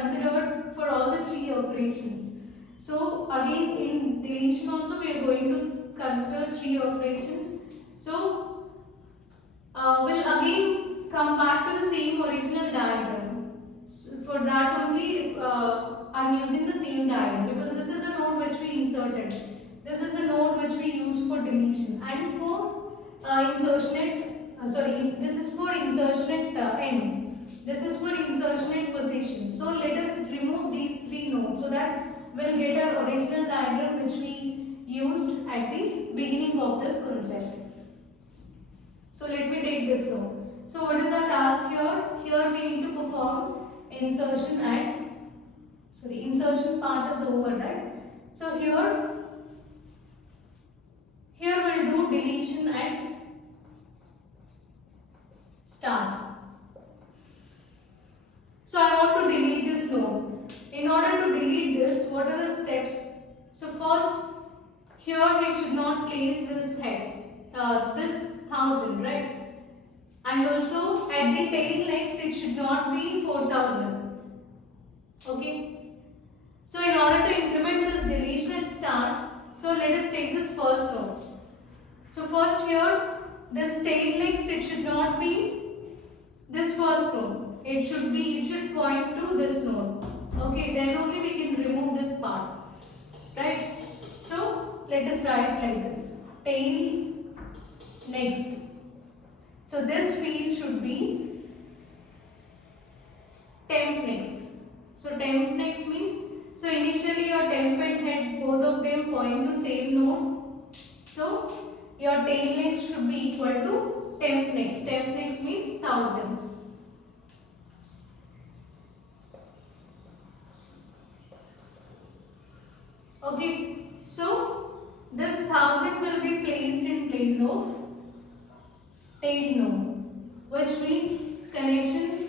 considered for all the three operations. So again in deletion also we are going to consider three operations. So we'll again come back to the same original diagram. So for that only I'm using the same diagram because this is a node which we inserted. This is a node which we use for deletion and for insertion at this is for insertion at end. This is for insertion at position. So let us remove these three nodes so that we'll get our original diagram which we used at the beginning of this concept. So let me take this node. So what is our task here? Here we need to perform insertion part is over, right? So here we'll do deletion at start. So I want to delete this node. In order to delete this, what are the steps? So first, here we should not place this head, this 1000, right? And also at the tail next it should not be 4000. Okay. So in order to implement this deletion at start, so let us take this first node. So first here, this tail next it should not be this first node. It should point to this node. Okay, then only we can remove this part. Right? So let us write like this. Tail next. So this field should be temp next. So temp next means, so initially your temp and head both of them point to same node. So your tail next should be equal to temp next. Temp next means 1000. Okay, so this 1000 will be placed in place of tail node, which means connection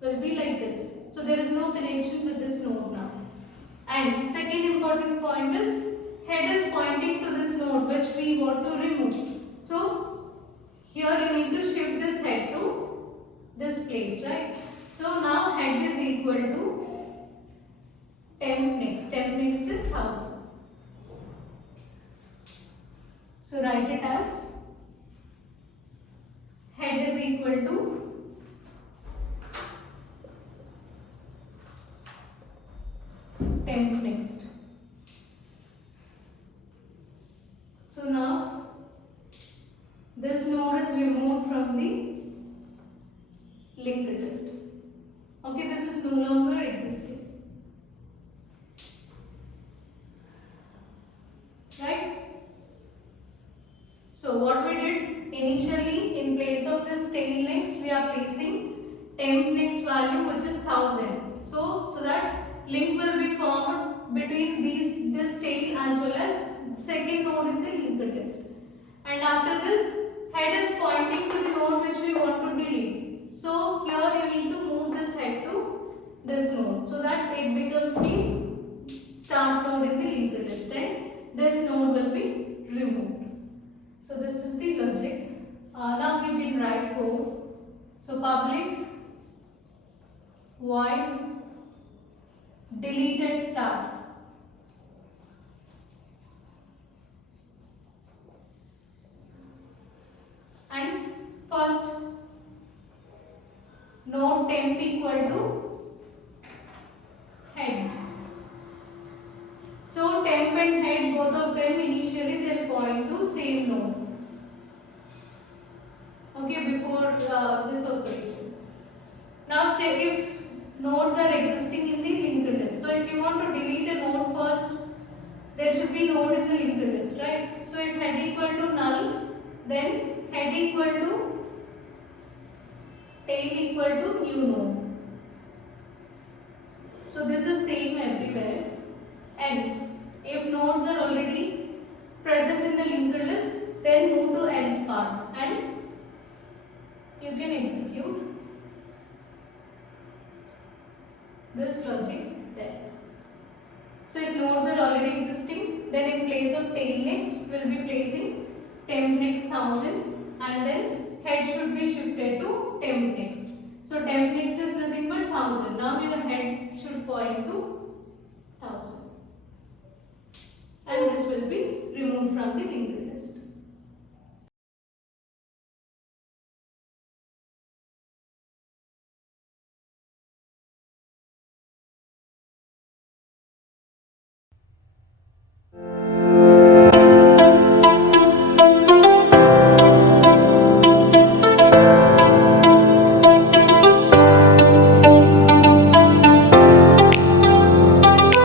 will be like this. So there is no connection with this node now. And second important point is head is pointing to this node which we want to remove. So here you need to shift this head to this place, right? So now head is equal to temp next. Temp next is 1000. So write it as head is equal to temp next. So now this node is removed from the linked list. Okay, this is no longer existing. Right? So what we did initially, in place of this tail next, we are placing temp next value which is 1000. So that link will be formed between this tail as well as second node in the linked list. And after this, head is pointing to the node which we want to delete. So here you need to move this head to this node so that it becomes the start node in the linked list and this node will be removed. So this is the logic. Now you can write code. So public void delete at start. And first node temp equal to head. So temp and head, both of them initially they'll point to same node. Okay, before this operation. Now check if nodes are existing in the linked list. So if you want to delete a node first, there should be node in the linked list, right? So if head equal to null, then head equal to tail equal to new node. So this is same everywhere. Else, if nodes are already present in the linked list, then move to else part and you can execute this logic there. So if nodes are already existing, then in place of tail next, we will be placing temp next 1000 and then head should be shifted to temp next. So temp next is nothing but 1000. Now your head should 1000 and this will be removed from the linked list.